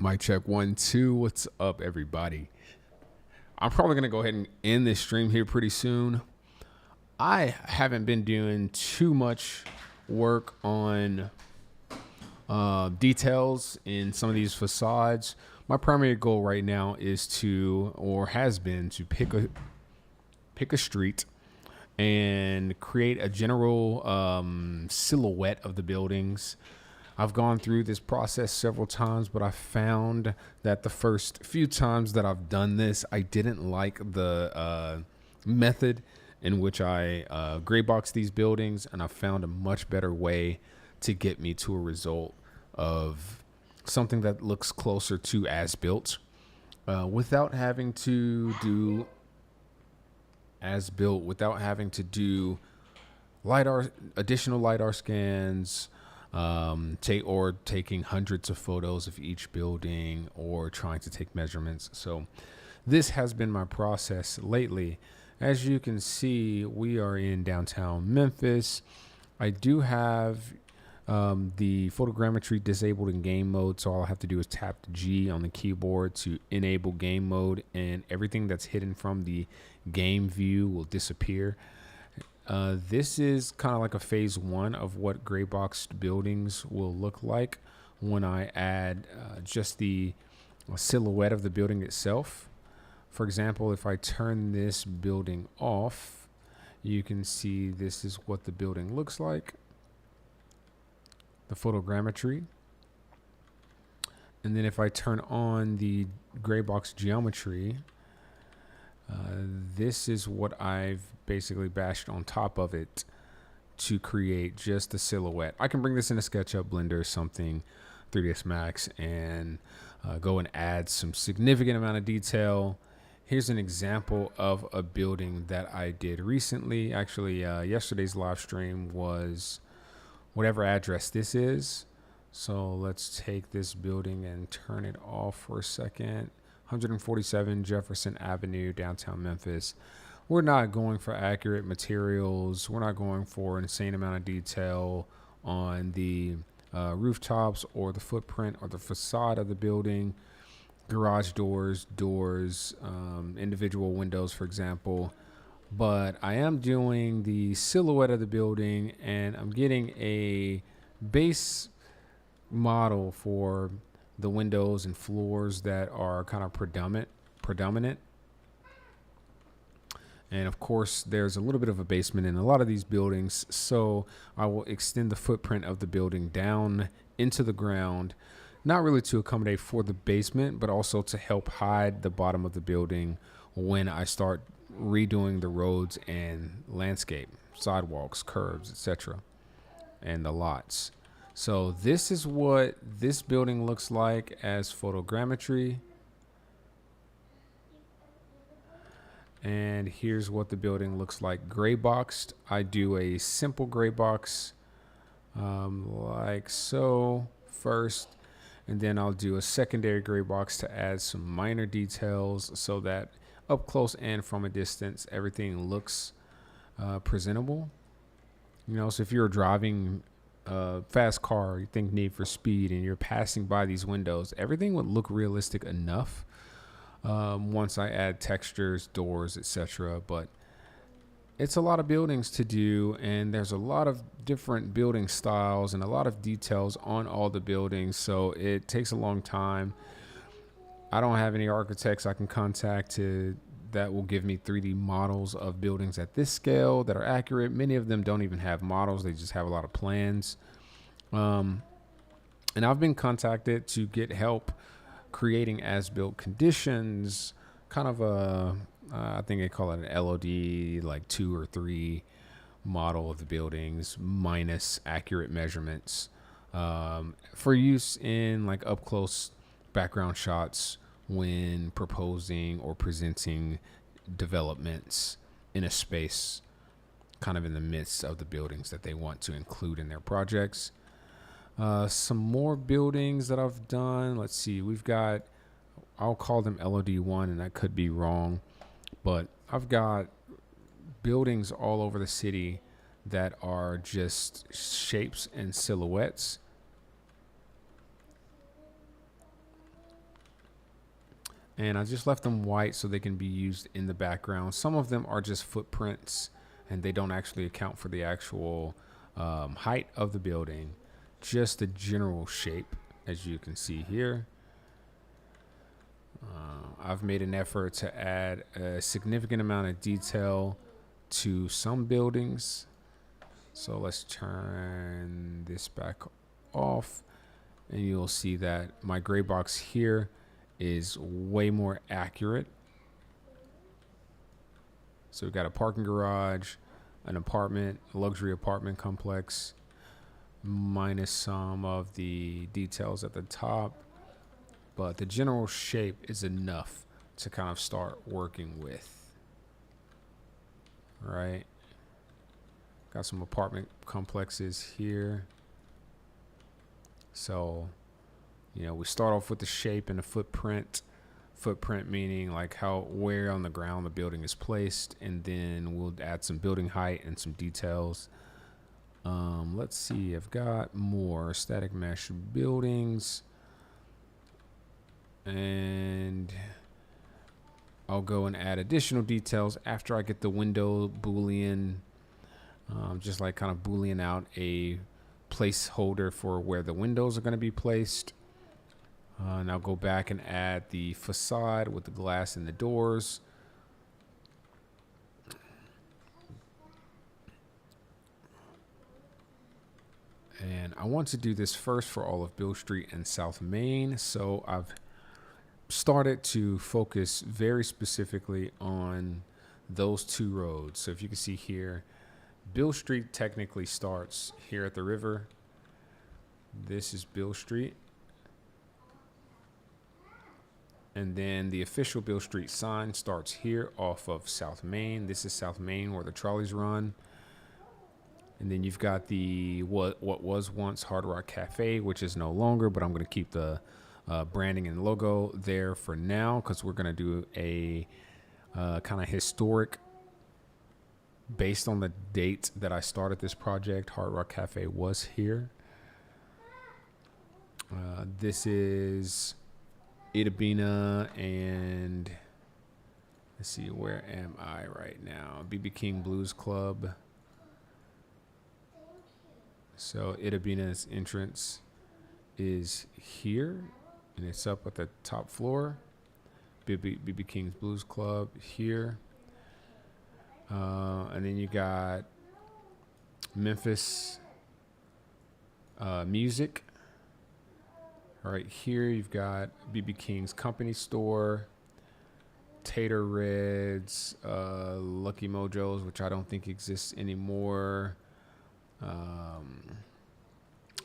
Mic check 1 2. What's up, everybody? I'm probably gonna go ahead and end this stream here pretty soon. I haven't been doing too much work on details in some of these facades. My primary goal right now is to, or has been, to pick a street and create a general silhouette of the buildings. I've gone through this process several times, but I found that the first few times that I've done this, I didn't like the method in which I graybox these buildings, and I found a much better way to get me to a result of something that looks closer to as built, without having to do additional lidar scans, taking hundreds of photos of each building or trying to take measurements. So this has been my process lately. As you can see, we are in downtown Memphis. I do have the photogrammetry disabled in game mode, so all I have to do is tap G on the keyboard to enable game mode, and everything that's hidden from the game view will disappear. This is kind of like a phase one of what grayboxed buildings will look like when I add just the silhouette of the building itself. For example, if I turn this building off, you can see this is what the building looks like, the photogrammetry. And then if I turn on the graybox geometry, this is what I've basically bashed on top of it to create just the silhouette. I can bring this in a SketchUp, Blender, something, 3ds Max, and go and add some significant amount of detail. Here's an example of a building that I did recently. Actually, yesterday's live stream was whatever address this is. So let's take this building and turn it off for a second. 147 Jefferson Avenue, downtown Memphis. We're not going for accurate materials. We're not going for an insane amount of detail on the rooftops or the footprint or the facade of the building. Garage doors, individual windows, for example. But I am doing the silhouette of the building, and I'm getting a base model for the windows and floors that are kind of predominant. And of course, there's a little bit of a basement in a lot of these buildings. So I will extend the footprint of the building down into the ground, not really to accommodate for the basement, but also to help hide the bottom of the building when I start redoing the roads and landscape, sidewalks, curbs, etc., and the lots. So this is what this building looks like as photogrammetry. And here's what the building looks like grayboxed. I do a simple gray box like so first, and then I'll do a secondary gray box to add some minor details so that up close and from a distance, everything looks presentable. You know, so if you're driving a fast car, you think Need for Speed, and you're passing by these windows, everything would look realistic enough once I add textures, doors, etc. But it's a lot of buildings to do, and there's a lot of different building styles and a lot of details on all the buildings, so it takes a long time. I don't have any architects I can contact that will give me 3D models of buildings at this scale that are accurate. Many of them don't even have models. They just have a lot of plans. And I've been contacted to get help creating as-built conditions, kind of I think they call it an LOD, like 2 or 3 model of the buildings minus accurate measurements, for use in like up close background shots when proposing or presenting developments in a space kind of in the midst of the buildings that they want to include in their projects. Some more buildings that I've done. Let's see, we've got, I'll call them LOD1, and I could be wrong, but I've got buildings all over the city that are just shapes and silhouettes. And I just left them white so they can be used in the background. Some of them are just footprints and they don't actually account for the actual height of the building, just the general shape, as you can see here. I've made an effort to add a significant amount of detail to some buildings. So let's turn this back off and you'll see that my gray box here is way more accurate. So we've got a parking garage, an apartment, a luxury apartment complex, minus some of the details at the top. But the general shape is enough to kind of start working with. Right? Got some apartment complexes here. So, you know, we start off with the shape and the footprint. Footprint meaning like where on the ground the building is placed, and then we'll add some building height and some details. Let's see, I've got more static mesh buildings, and I'll go and add additional details after I get the window Boolean, just like kind of Boolean out a placeholder for where the windows are going to be placed. And I'll go back and add the facade with the glass and the doors. And I want to do this first for all of Beale Street and South Main. So I've started to focus very specifically on those two roads. So if you can see here, Beale Street technically starts here at the river. This is Beale Street. And then the official Beale Street sign starts here off of South Main. This is South Main where the trolleys run. And then you've got the what was once Hard Rock Cafe, which is no longer, but I'm going to keep the branding and logo there for now because we're going to do a kind of historic, based on the date that I started this project. Hard Rock Cafe was here. This is Itabina, and let's see, where am I right now? BB King Blues Club. So Itabina's entrance is here, and it's up at the top floor. BB King's Blues Club here. And then you got Memphis Music. Right here, you've got BB King's Company Store, Tater Reds, Lucky Mojos, which I don't think exists anymore.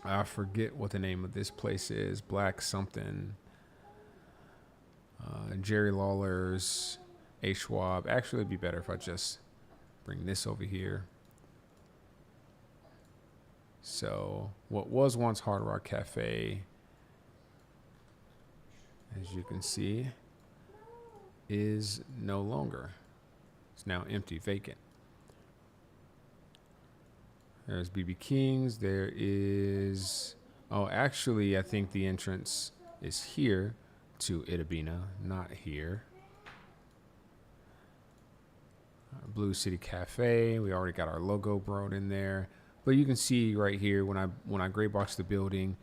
I forget what the name of this place is. Black something. Jerry Lawler's, A. Schwab. Actually, it'd be better if I just bring this over here. So, what was once Hard Rock Cafe, as you can see, is no longer. It's now empty, vacant. There's BB King's. There is, oh, actually, I think the entrance is here to Itabina, not here. Blue City Cafe. We already got our logo brought in there. But you can see right here, when I gray box the building,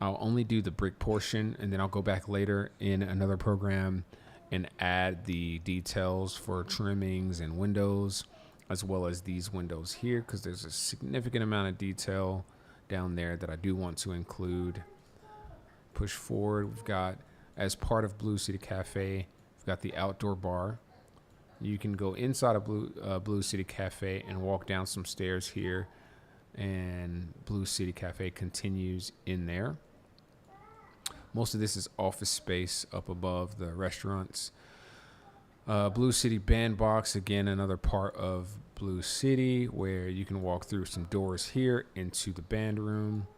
I'll only do the brick portion, and then I'll go back later in another program and add the details for trimmings and windows, as well as these windows here, because there's a significant amount of detail down there that I do want to include. Push forward. We've got, as part of Blue City Cafe, we've got the outdoor bar. You can go inside of Blue City Cafe and walk down some stairs here, and Blue City Cafe continues in there. Most of this is office space up above the restaurants. Blue City Bandbox, again, another part of Blue City, where you can walk through some doors here into the band room.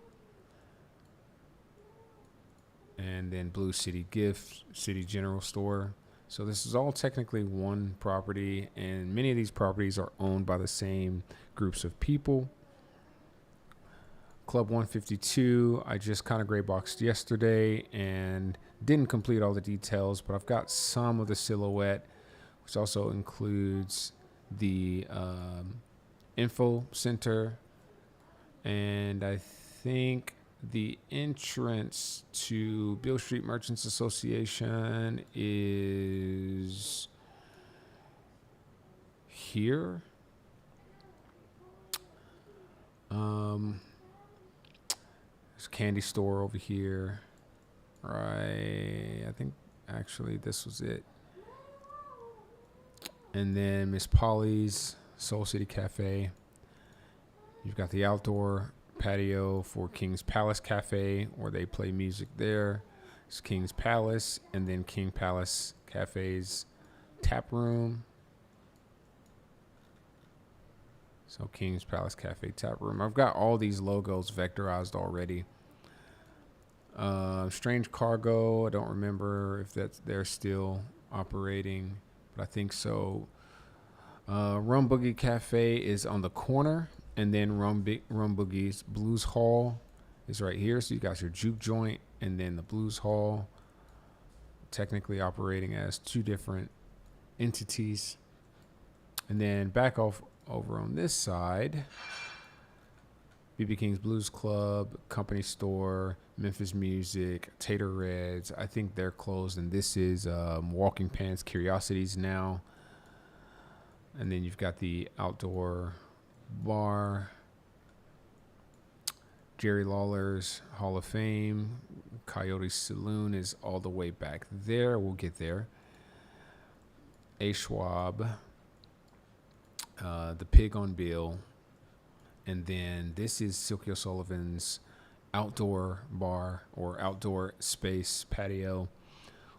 And then Blue City Gift, City General Store. So this is all technically one property, and many of these properties are owned by the same groups of people. Club 152, I just kind of gray boxed yesterday, and Didn't complete all the details, but I've got some of the silhouette, which also includes the info center, and I think the entrance to Beale Street Merchants Association is here. There's a candy store over here. Right. I think actually this was it. And then Miss Polly's Soul City Cafe. You've got the outdoor patio for King's Palace Cafe, where they play music there. It's King's Palace, and then King Palace Cafe's tap room. So King's Palace Cafe tap room. I've got all these logos vectorized already. Strange Cargo. I don't remember if they're still operating, but I think so. Rum Boogie Cafe is on the corner, and then Rum Boogie's Blues Hall is right here. So you got your juke joint, and then the Blues Hall, technically operating as two different entities. And then back off over on this side, BB King's Blues Club, Company Store, Memphis Music, Tater Reds. I think they're closed, and this is Walking Pants Curiosities now. And then you've got the outdoor bar, Jerry Lawler's Hall of Fame, Coyote Saloon is all the way back there. We'll get there. A Schwab, the Pig on Bill, and then this is Silky O'Sullivan's outdoor bar or outdoor space patio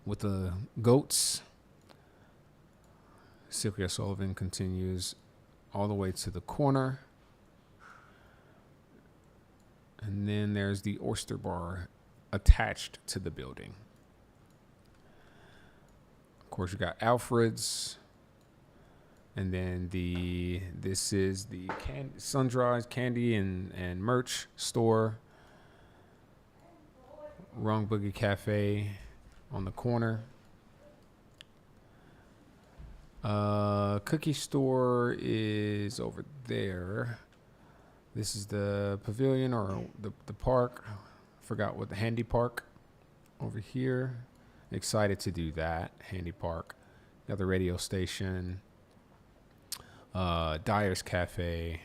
with the goats. Silky O'Sullivan continues all the way to the corner. And then there's the Oyster Bar attached to the building. Of course, you got Alfred's. And then this is the Sunrise Candy and Merch Store. Rum Boogie Cafe on the corner. Cookie Store is over there. This is the pavilion or the park. Forgot what the Handy Park over here. Excited to do that. Handy Park. Got the radio station. Dyer's Cafe,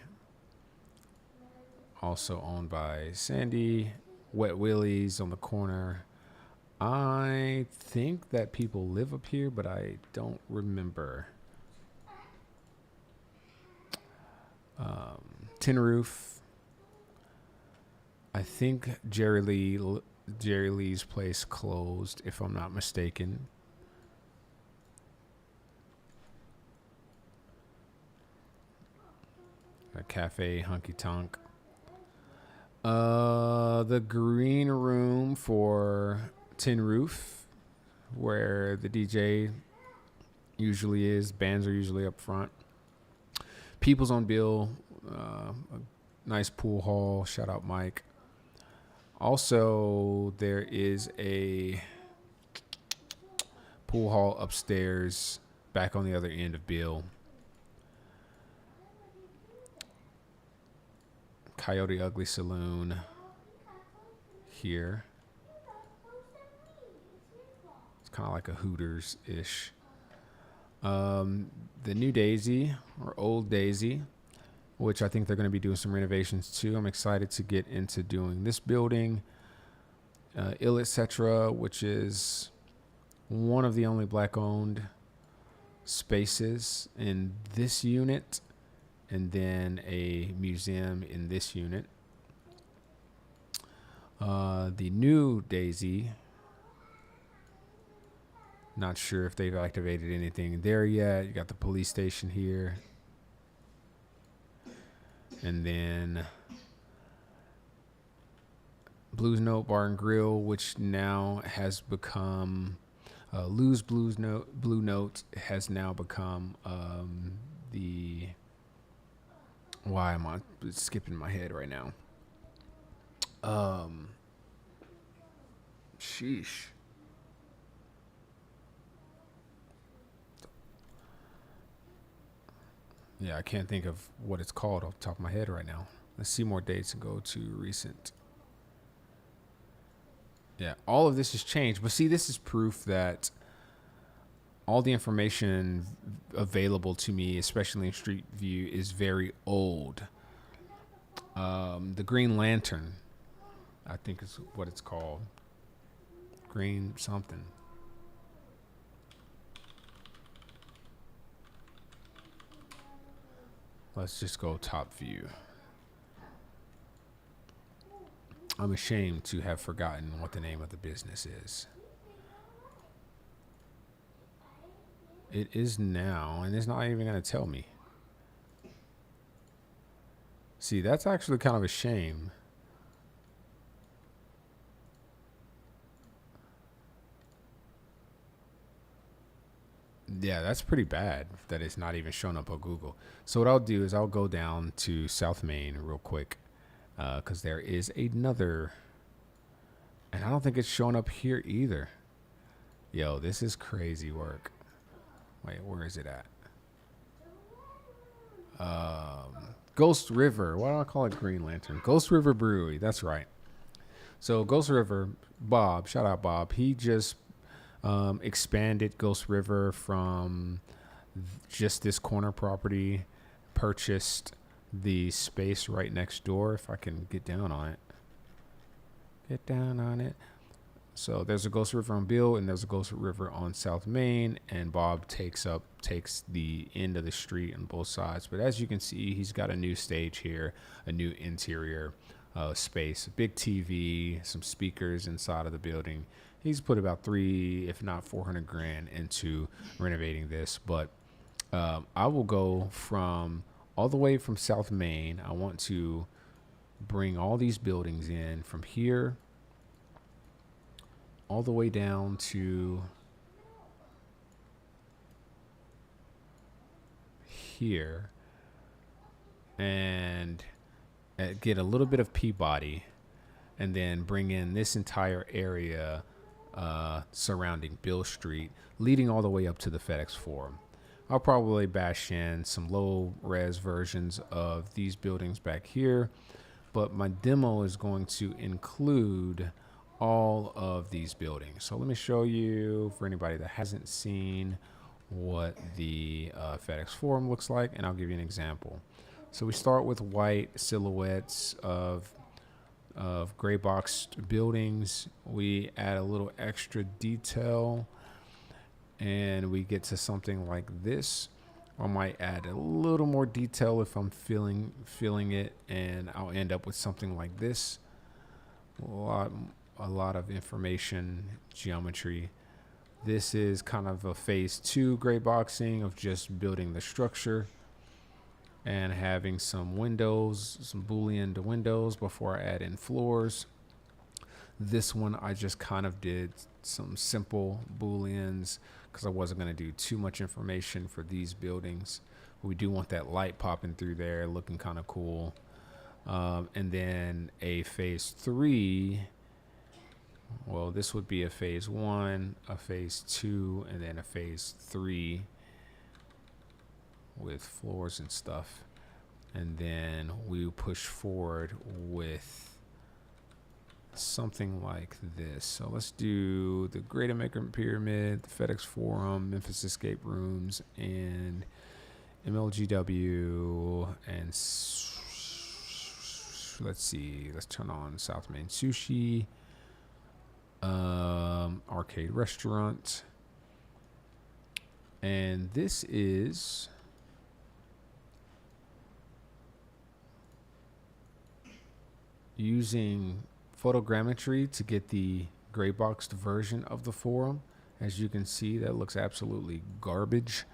also owned by Sandy. Wet Willie's on the corner. I think that people live up here, but I don't remember. Tin Roof. I think Jerry Lee's place closed, if I'm not mistaken. A cafe, Hunky Tonk. The green room for Tin Roof, where the DJ usually is. Bands are usually up front. People's on Bill. A nice pool hall. Shout out Mike. Also, there is a pool hall upstairs, back on the other end of Bill. Coyote Ugly Saloon here. It's kind of like a Hooters-ish. The New Daisy, or Old Daisy, which I think they're going to be doing some renovations too. I'm excited to get into doing this building. Il Etc., which is one of the only black-owned spaces in this unit, and then a museum in this unit. The New Daisy, not sure if they've activated anything there yet. You got the police station here. And then Blues Note Bar and Grill, which now has become Lou's Blue Note has now become the... Why am I skipping my head right now? Sheesh. Yeah, I can't think of what it's called off the top of my head right now. Let's see more dates and go to recent. Yeah, all of this has changed. But see, this is proof that all the information available to me, especially in Street View, is very old. The Green Lantern, I think is what it's called. Green something. Let's just go top view. I'm ashamed to have forgotten what the name of the business is. It is now, and it's not even going to tell me. See, that's actually kind of a shame. Yeah, that's pretty bad that it's not even showing up on Google. So what I'll do is I'll go down to South Main real quick, because there is another, and I don't think it's showing up here either. Yo, this is crazy work. Wait, where is it at? Ghost River. Why do I call it Green Lantern? Ghost River Brewery. That's right. So Ghost River, Bob, shout out Bob. He just expanded Ghost River from just this corner property, purchased the space right next door. If I can get down on it. Get down on it. So there's a Ghost River on Bill and there's a Ghost River on South Main, and Bob takes the end of the street on both sides. But as you can see, he's got a new stage here, a new interior space, a big TV, some speakers inside of the building. He's put about 300, if not 400 grand into renovating this. But I will go from all the way from South Main. I want to bring all these buildings in from here all the way down to here and get a little bit of Peabody, and then bring in this entire area surrounding Bill Street, leading all the way up to the FedEx Forum. I'll probably bash in some low res versions of these buildings back here, but my demo is going to include all of these buildings. So let me show you, for anybody that hasn't seen, what the FedEx Forum looks like, and I'll give you an example. So we start with white silhouettes of gray boxed buildings. We add a little extra detail and we get to something like this. I might add a little more detail if I'm feeling it, and I'll end up with something like this. A lot of information, geometry. This is kind of a phase 2 gray boxing of just building the structure and having some windows, some Boolean to windows before I add in floors. This one I just kind of did some simple Booleans because I wasn't going to do too much information for these buildings. We do want that light popping through there, looking kind of cool. And then a phase 3. Well, this would be a phase 1, a phase 2, and then a phase 3 with floors and stuff. And then we push forward with something like this. So let's do the Great American Pyramid, the FedEx Forum, Memphis Escape Rooms, and MLGW. And let's see, let's turn on South Main Sushi. Arcade restaurant, and this is using photogrammetry to get the gray boxed version of the forum. As you can see, that looks absolutely garbage.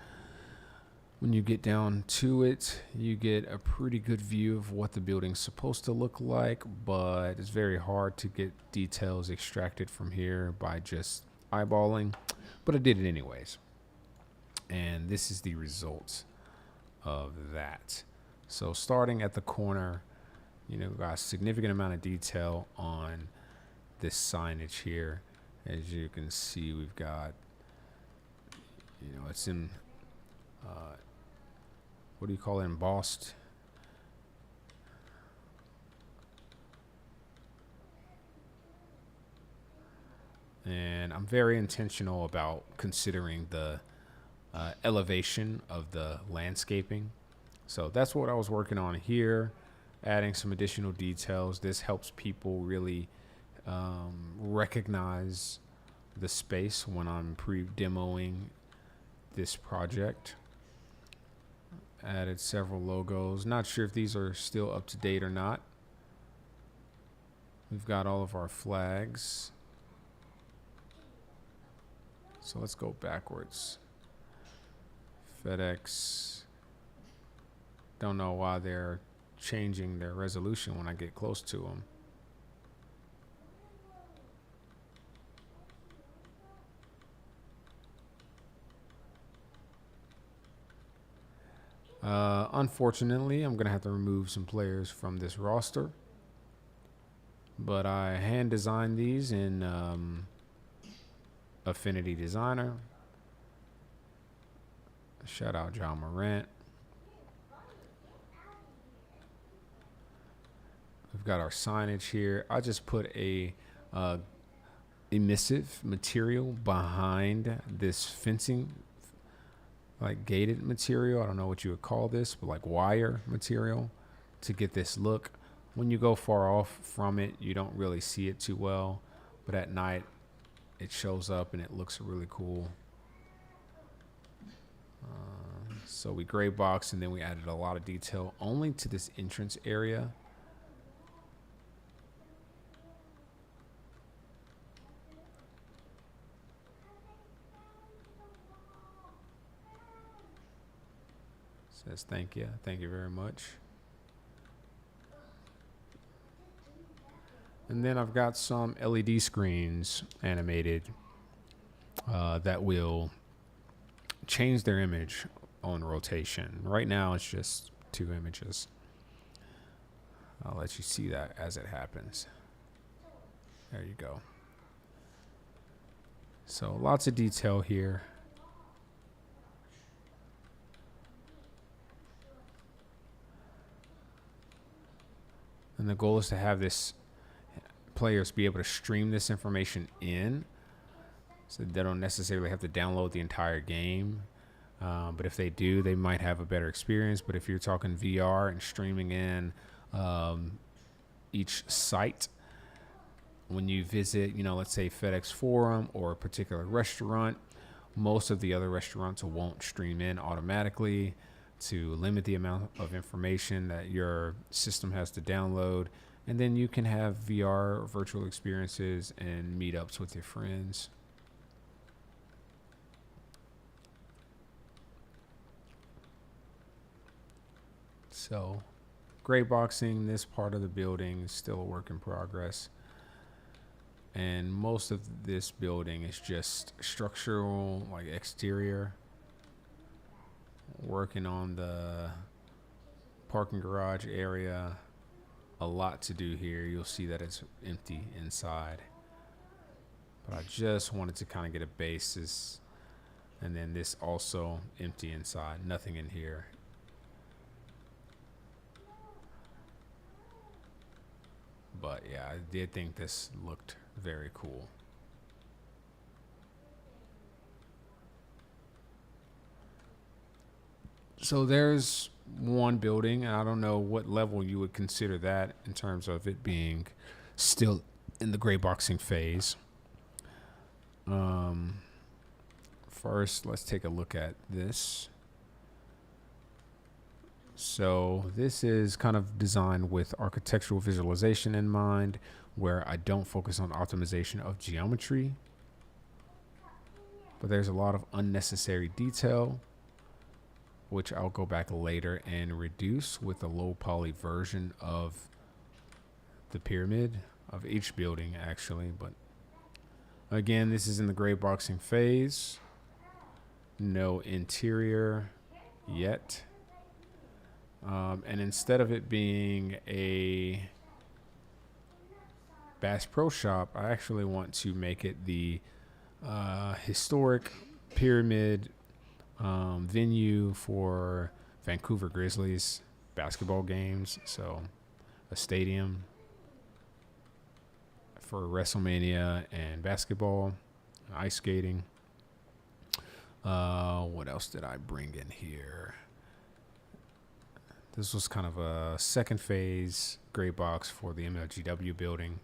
When you get down to it, you get a pretty good view of what the building's supposed to look like, but it's very hard to get details extracted from here by just eyeballing, but I did it anyways. And this is the result of that. So starting at the corner, you know, got a significant amount of detail on this signage here. As you can see, we've got, you know, it's in what do you call it, embossed. And I'm very intentional about considering the elevation of the landscaping. So that's what I was working on here, adding some additional details. This helps people really recognize the space when I'm pre-demoing this project. Added several logos. Not sure if these are still up to date or not. We've got all of our flags. So let's go backwards. FedEx. Don't know why they're changing their resolution when I get close to them. Unfortunately, I'm going to have to remove some players from this roster. But I hand designed these in Affinity Designer. Shout out John Morant. We've got our signage here. I just put a emissive material behind this fencing, like gated material. I don't know what you would call this, but like wire material to get this look. When you go far off from it, you don't really see it too well, but at night it shows up and it looks really cool. So we gray boxed, and then we added a lot of detail only to this entrance area. Says thank you very much. And then I've got some LED screens animated that will change their image on rotation. Right now it's just 2 images. I'll let you see that as it happens. There you go. So lots of detail here. And the goal is to have this players be able to stream this information in, so they don't necessarily have to download the entire game. But if they do, they might have a better experience. But if you're talking VR and streaming in each site, when you visit, let's say FedEx Forum or a particular restaurant, most of the other restaurants won't stream in automatically to limit the amount of information that your system has to download. And then you can have VR virtual experiences and meetups with your friends. So, Greyboxing, this part of the building is still a work in progress. And most of this building is just structural, like exterior. Working on the parking garage area. A lot to do here. You'll see that it's empty inside. But I just wanted to kind of get a basis. And then this also empty inside. Nothing in here. But yeah, I did think this looked very cool. So there's one building, and I don't know what level you would consider that in terms of it being still in the grayboxing phase. First, let's take a look at this. So this is kind of designed with architectural visualization in mind, where I don't focus on optimization of geometry, but there's a lot of unnecessary detail, which I'll go back later and reduce with a low poly version of the pyramid of each building actually. But again, this is in the grayboxing phase. No interior yet. And instead of it being a Bass Pro Shop, I actually want to make it the historic pyramid venue for Vancouver Grizzlies basketball games. So a stadium for WrestleMania and basketball, ice skating. What else did I bring in here? This was kind of a second phase gray box for the MLGW building.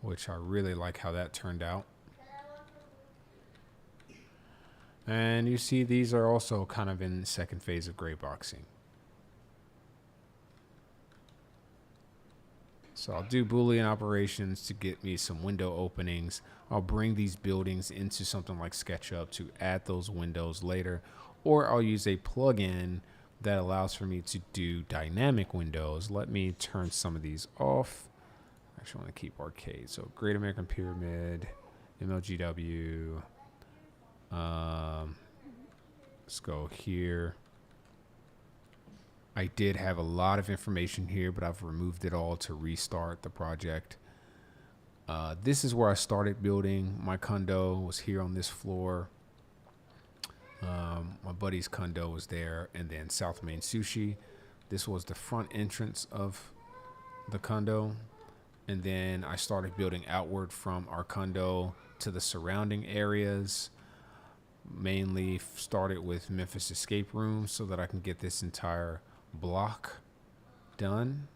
Which I really like how that turned out. And you see these are also kind of in the second phase of gray boxing. So I'll do Boolean operations to get me some window openings. I'll bring these buildings into something like SketchUp to add those windows later. Or I'll use a plugin that allows for me to do dynamic windows. Let me turn some of these off. I actually want to keep arcade. So Great American Pyramid, MLGW. Let's go here. I did have a lot of information here, but I've removed it all to restart the project. This is where I started building. My condo was here on this floor. My buddy's condo was there, and then South Main Sushi. This was the front entrance of the condo. And then I started building outward from our condo to the surrounding areas. Mainly started with Memphis Escape Room so that I can get this entire block done.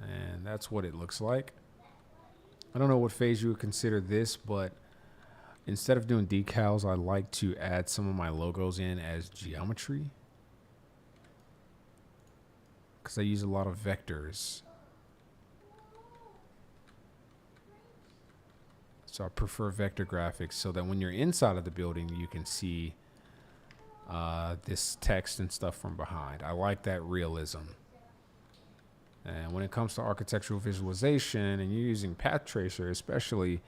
And that's what it looks like. I don't know what phase you would consider this, but instead of doing decals, I like to add some of my logos in as geometry, because I use a lot of vectors. So I prefer vector graphics so that when you're inside of the building, you can see this text and stuff from behind. I like that realism. And when it comes to architectural visualization and you're using Path Tracer especially,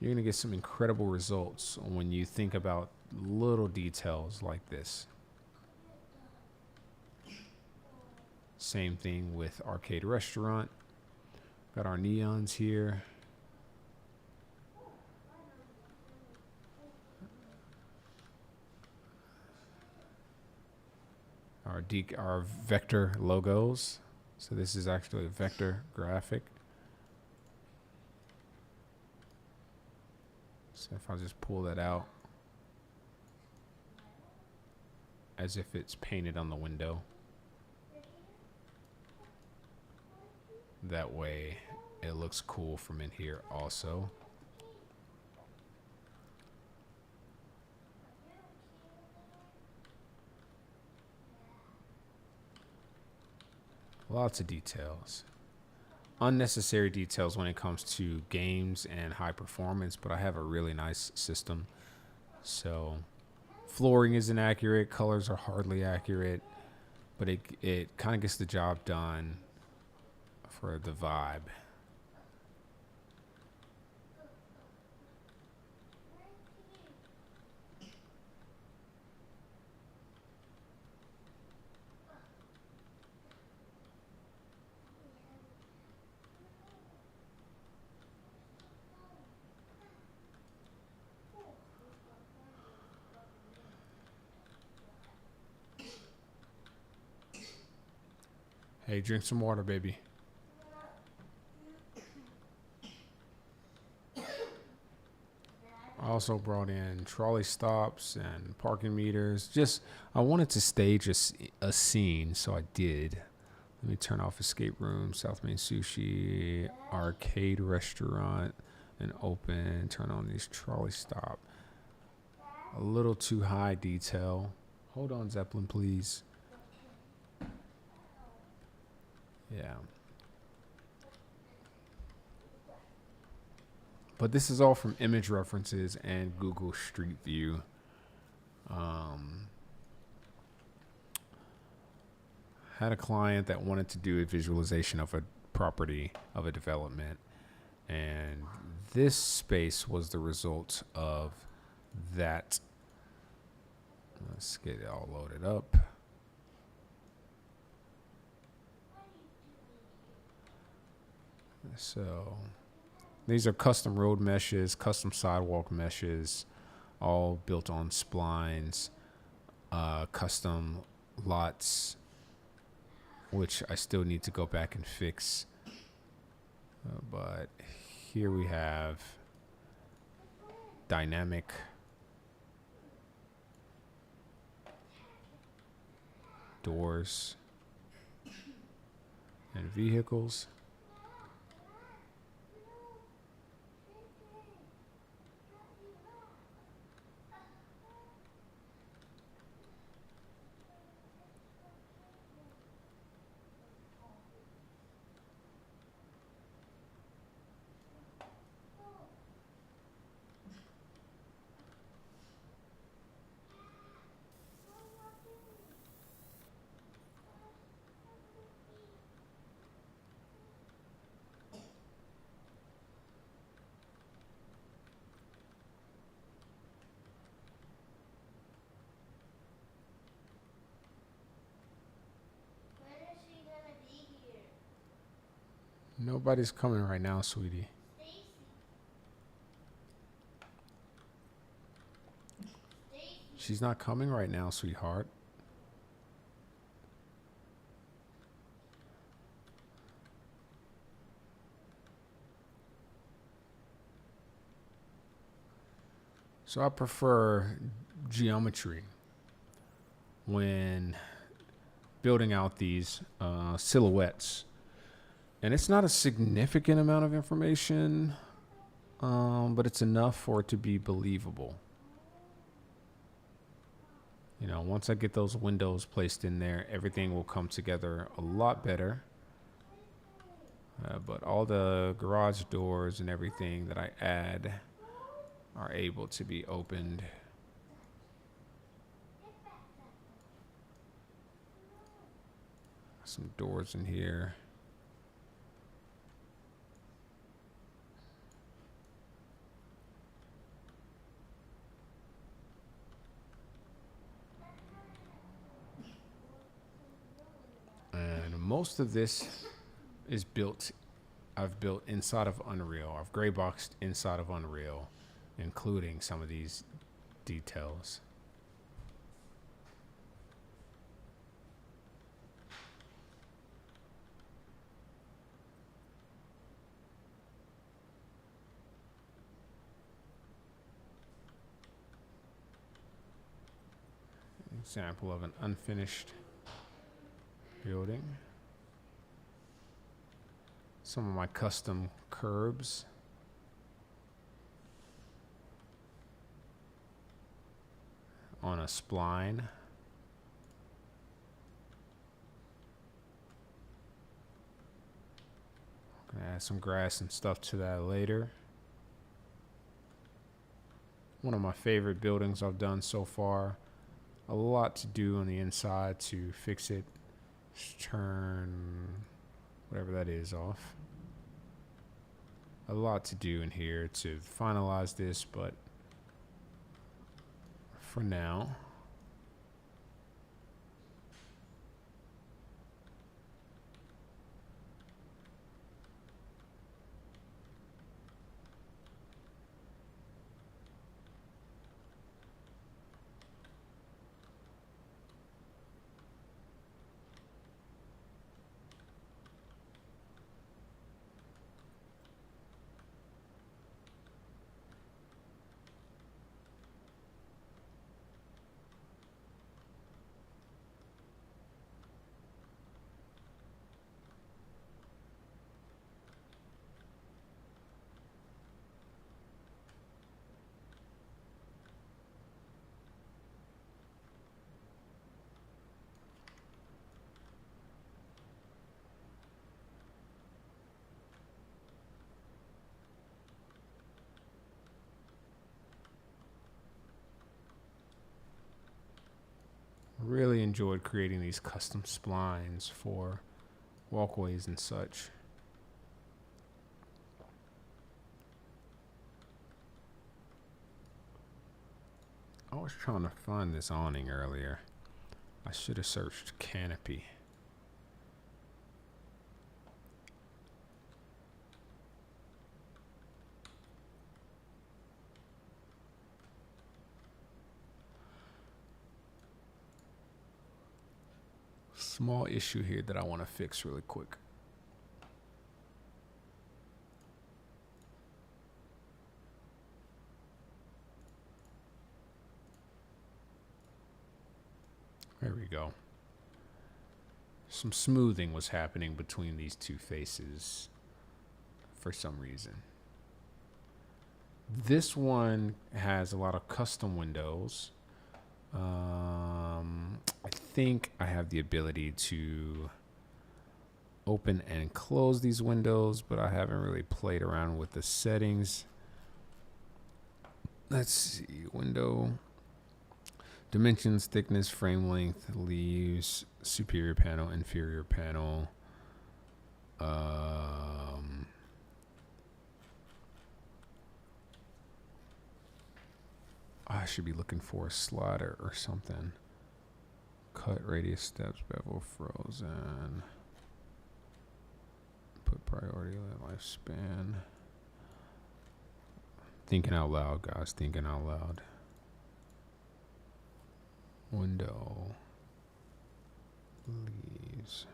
you're going to get some incredible results when you think about little details like this. Same thing with Arcade Restaurant. Got our neons here. Our vector logos. So this is actually a vector graphic. So if I just pull that out as if it's painted on the window, that way it looks cool from in here also. Lots of details. Unnecessary details when it comes to games and high performance, but I have a really nice system. So flooring isn't accurate, colors are hardly accurate, but it kind of gets the job done for the vibe. Hey, drink some water, baby. I also brought in trolley stops and parking meters. I wanted to stage a scene, so I did. Let me turn off Escape Room, South Main Sushi, Arcade Restaurant, and open. Turn on these trolley stop. A little too high detail. Hold on, Zeppelin, please. Yeah. But this is all from image references and Google Street View. Had a client that wanted to do a visualization of a property, of a development, and this space was the result of that. Let's get it all loaded up. So these are custom road meshes, custom sidewalk meshes, all built on splines, custom lots, which I still need to go back and fix. But here we have dynamic doors and vehicles. Nobody's coming right now, sweetie. She's not coming right now, sweetheart. So I prefer geometry when building out these silhouettes. And it's not a significant amount of information, but it's enough for it to be believable. You know, once I get those windows placed in there, everything will come together a lot better. But all the garage doors and everything that I add are able to be opened. Some doors in here. And most of this is built, I've built inside of Unreal. I've grayboxed inside of Unreal, including some of these details. Example of an unfinished building. Some of my custom curbs. On a spline. I'm gonna add some grass and stuff to that later. One of my favorite buildings I've done so far. A lot to do on the inside to fix it. Just turn whatever that is off. A lot to do in here to finalize this, but for now, really enjoyed creating these custom splines for walkways and such. I was trying to find this awning earlier. I should have searched canopy. small issue here that I want to fix really quick. There we go. Some smoothing was happening between these two faces for some reason. This one has a lot of custom windows. I think I have the ability to open and close these windows, but I haven't really played around with the settings. Let's see, window dimensions, thickness, frame length, leaves, superior panel, inferior panel. I should be looking for a slider or something. Cut, radius, steps, bevel, frozen. Put priority, lifespan. Thinking out loud, guys. Thinking out loud. Window. Leaves.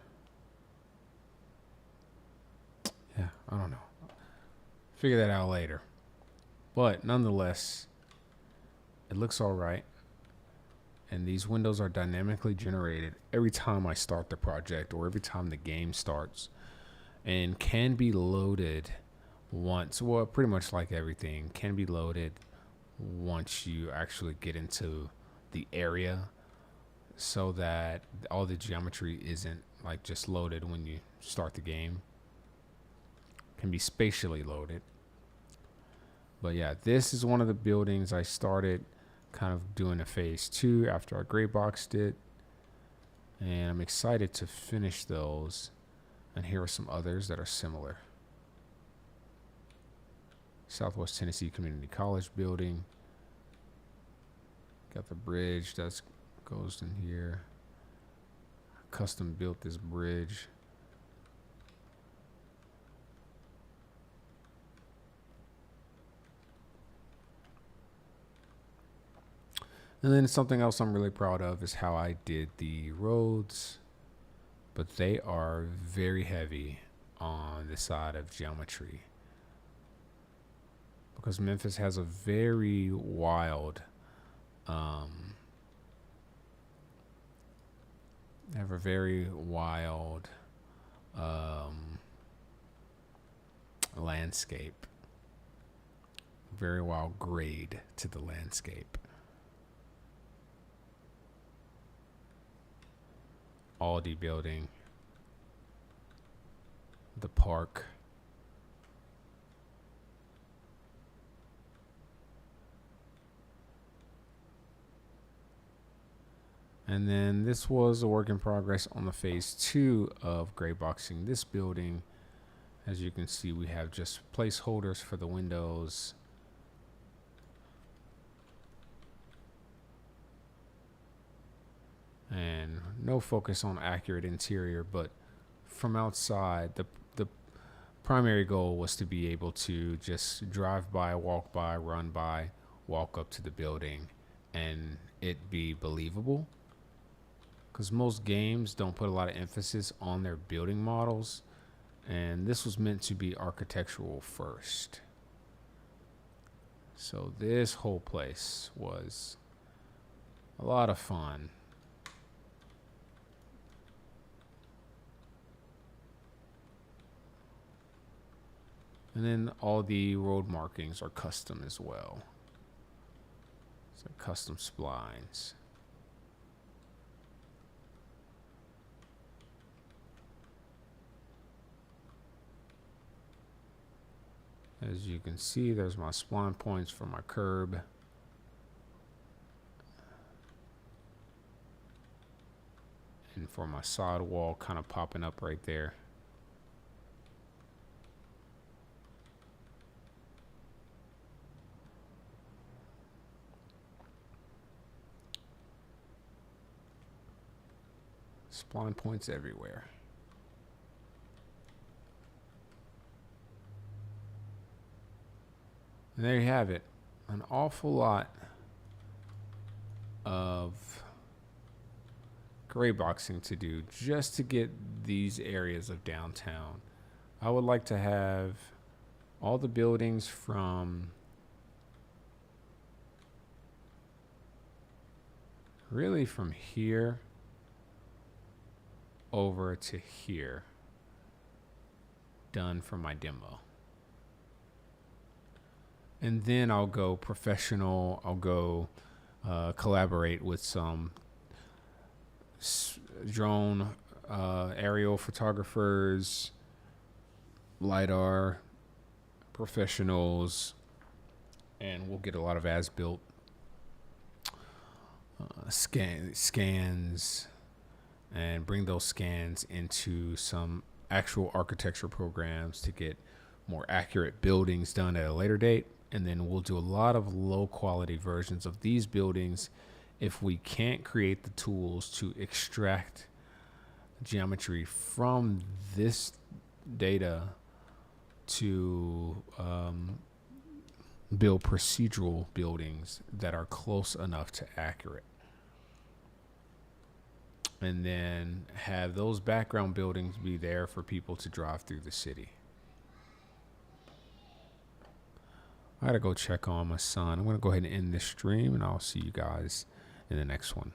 Yeah, I don't know. Figure that out later. But nonetheless, it looks all right. And these windows are dynamically generated every time I start the project or every time the game starts, and can be loaded once. Well, pretty much like everything can be loaded once you actually get into the area, so that all the geometry isn't like just loaded when you start the game. Can be spatially loaded. But yeah, this is one of the buildings I started kind of doing a phase 2 after I grayboxed it, and I'm excited to finish those. And here are some others that are similar. Southwest Tennessee Community College building. Got the bridge that goes in here. Custom built this bridge. And then something else I'm really proud of is how I did the roads, but they are very heavy on the side of geometry, because Memphis has a very wild, landscape, very wild grade to the landscape. Aldi building, the park. And then this was a work in progress on the phase 2 of grayboxing this building. As you can see, we have just placeholders for the windows. And no focus on accurate interior, but from outside, the primary goal was to be able to just drive by, walk by, run by, walk up to the building, and it be believable. Because most games don't put a lot of emphasis on their building models, and this was meant to be architectural first. So this whole place was a lot of fun. And then all the road markings are custom as well. So custom splines. As you can see, there's my spline points for my curb. And for my sidewall kind of popping up right there. Spline points everywhere. And there you have it. An awful lot of grayboxing to do just to get these areas of downtown. I would like to have all the buildings from really from here over to here done for my demo. And then I'll go professional. I'll go collaborate with some drone aerial photographers, LiDAR professionals, and we'll get a lot of as-built scans and bring those scans into some actual architecture programs to get more accurate buildings done at a later date. And then we'll do a lot of low quality versions of these buildings if we can't create the tools to extract geometry from this data to build procedural buildings that are close enough to accurate. And then have those background buildings be there for people to drive through the city. I gotta go check on my son. I'm gonna go ahead and end this stream, and I'll see you guys in the next one.